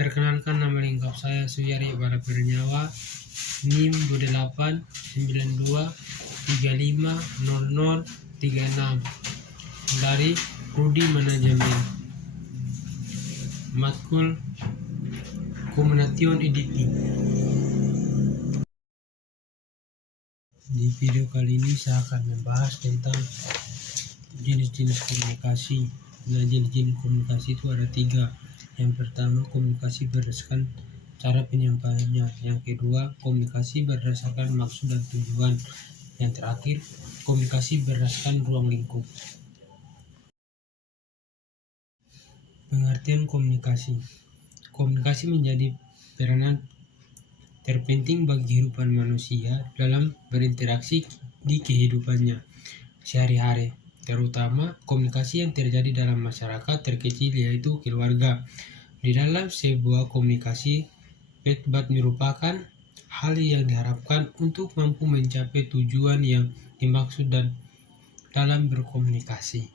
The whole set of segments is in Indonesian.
Perkenalkan, nama lengkap saya Suyari Bala Bernyawa, NIM 2892350036 dari Prodi Manajemen, matkul Communication Editing. Di video kali ini saya akan membahas tentang jenis-jenis komunikasi. Nah, jenis-jenis komunikasi itu ada 3. Yang pertama, komunikasi berdasarkan cara penyampaiannya. Yang kedua, komunikasi berdasarkan maksud dan tujuan. Yang terakhir, komunikasi berdasarkan ruang lingkup. Pengertian komunikasi. Komunikasi menjadi peranan terpenting bagi kehidupan manusia dalam berinteraksi di kehidupannya sehari-hari, terutama komunikasi yang terjadi dalam masyarakat terkecil, yaitu keluarga. Di dalam sebuah komunikasi, debat merupakan hal yang diharapkan untuk mampu mencapai tujuan yang dimaksud dan dalam berkomunikasi.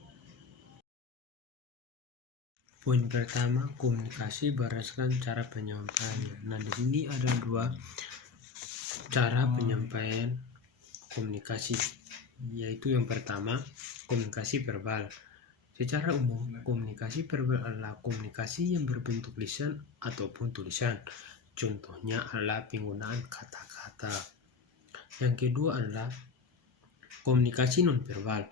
Poin pertama, komunikasi berdasarkan cara penyampaian. Nah, di sini ada 2 cara penyampaian komunikasi, yaitu yang pertama, komunikasi verbal. Secara umum, komunikasi verbal adalah komunikasi yang berbentuk lisan ataupun tulisan. Contohnya adalah penggunaan kata-kata. Yang kedua adalah komunikasi nonverbal.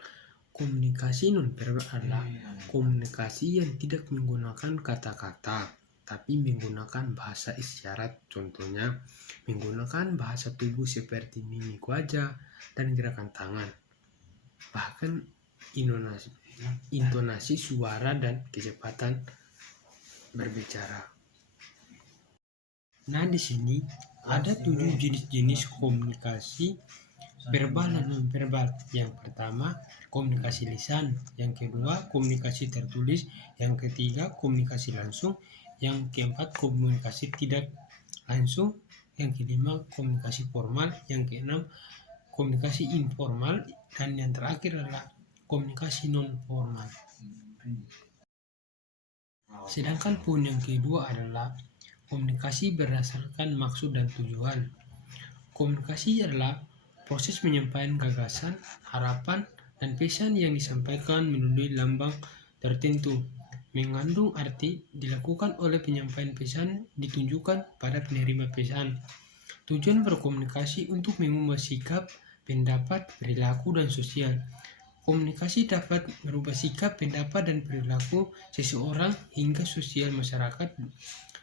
Komunikasi nonverbal adalah komunikasi yang tidak menggunakan kata-kata, tapi menggunakan bahasa isyarat. Contohnya, menggunakan bahasa tubuh seperti mimik wajah dan gerakan tangan. Bahkan intonasi suara dan kecepatan berbicara. Nah, di sini ada 7 jenis komunikasi verbal dan non-verbal. Yang pertama, komunikasi lisan. Yang kedua, komunikasi tertulis. Yang ketiga, komunikasi langsung. Yang keempat, komunikasi tidak langsung. Yang kelima, komunikasi formal. Yang keenam, komunikasi informal. Dan yang terakhir adalah komunikasi non-formal. Sedangkan poin yang kedua adalah komunikasi berdasarkan maksud dan tujuan. Komunikasi adalah proses penyampaian gagasan, harapan, dan pesan yang disampaikan melalui lambang tertentu. Mengandung arti dilakukan oleh penyampaian pesan ditunjukkan pada penerima pesan. Tujuan berkomunikasi untuk mengubah sikap, pendapat, perilaku, dan sosial. Komunikasi dapat merubah sikap, pendapat, dan perilaku seseorang hingga sosial masyarakat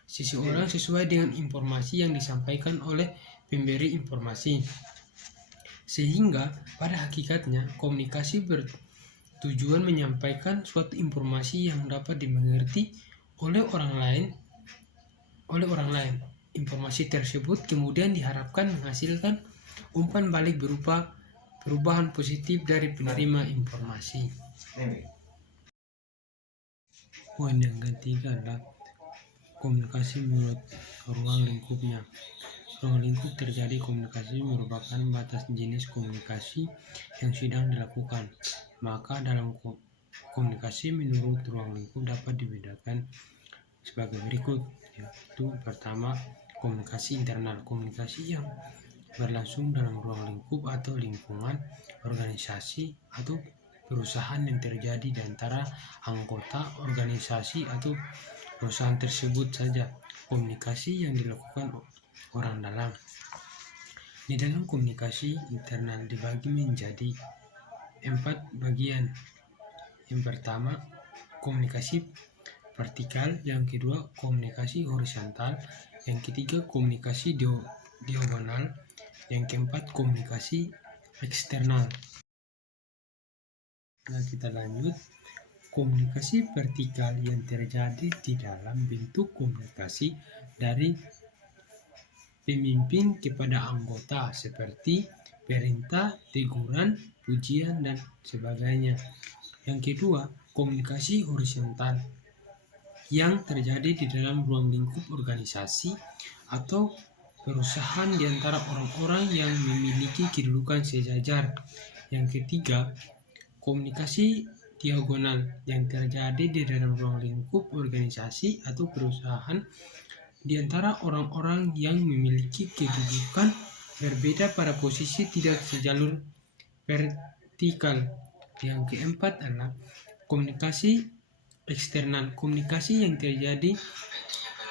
seseorang sesuai dengan informasi yang disampaikan oleh pemberi informasi. Sehingga pada hakikatnya komunikasi bertujuan menyampaikan suatu informasi yang dapat dimengerti oleh orang lain. Informasi tersebut kemudian diharapkan menghasilkan umpan balik berupa perubahan positif dari penerima informasi. Poin yang ketiga adalah komunikasi menurut ruang lingkupnya. Ruang lingkup terjadi komunikasi merupakan batas jenis komunikasi yang sedang dilakukan. Maka dalam komunikasi menurut ruang lingkup dapat dibedakan sebagai berikut, yaitu pertama, komunikasi internal. Komunikasi yang berlangsung dalam ruang lingkup atau lingkungan organisasi atau perusahaan yang terjadi di antara anggota organisasi atau perusahaan tersebut saja. Komunikasi yang dilakukan orang dalam. Di dalam komunikasi internal dibagi menjadi 4 bagian. Yang pertama, komunikasi vertikal. Yang kedua, komunikasi horizontal. Yang ketiga, komunikasi diagonal. Yang keempat, komunikasi eksternal. Nah, kita lanjut. Komunikasi vertikal yang terjadi di dalam bentuk komunikasi dari pemimpin kepada anggota seperti perintah, teguran, pujian, dan sebagainya. Yang kedua, komunikasi horizontal yang terjadi di dalam ruang lingkup organisasi atau perusahaan di antara orang-orang yang memiliki kedudukan sejajar. Yang ketiga, komunikasi diagonal yang terjadi di dalam ruang lingkup organisasi atau perusahaan di antara orang-orang yang memiliki kedudukan berbeda pada posisi tidak sejalur vertikal. Yang keempat adalah komunikasi eksternal, komunikasi yang terjadi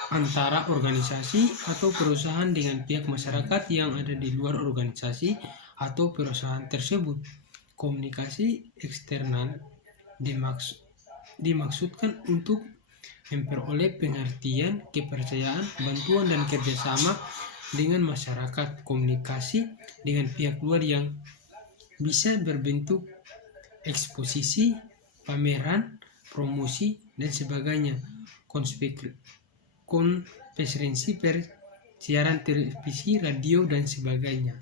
antara organisasi atau perusahaan dengan pihak masyarakat yang ada di luar organisasi atau perusahaan tersebut. Komunikasi eksternal dimaksudkan untuk memperoleh pengertian, kepercayaan, bantuan, dan kerjasama dengan masyarakat. Komunikasi dengan pihak luar yang bisa berbentuk eksposisi, pameran, promosi, dan sebagainya. Konferensi pers, siaran televisi, radio, dan sebagainya.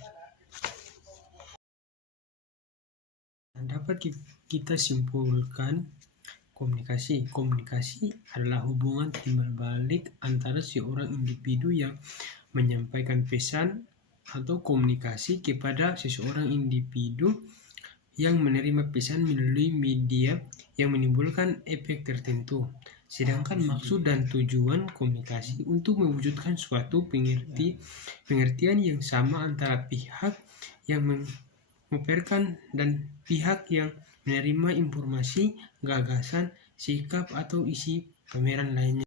Dapat kita simpulkan komunikasi. Komunikasi adalah hubungan timbal balik antara seorang individu yang menyampaikan pesan atau komunikasi kepada seseorang individu yang menerima pesan melalui media yang menimbulkan efek tertentu. Sedangkan maksud dan tujuan komunikasi untuk mewujudkan suatu pengertian yang sama antara pihak yang mengumpulkan dan pihak yang menerima informasi, gagasan, sikap, atau isi pameran lainnya.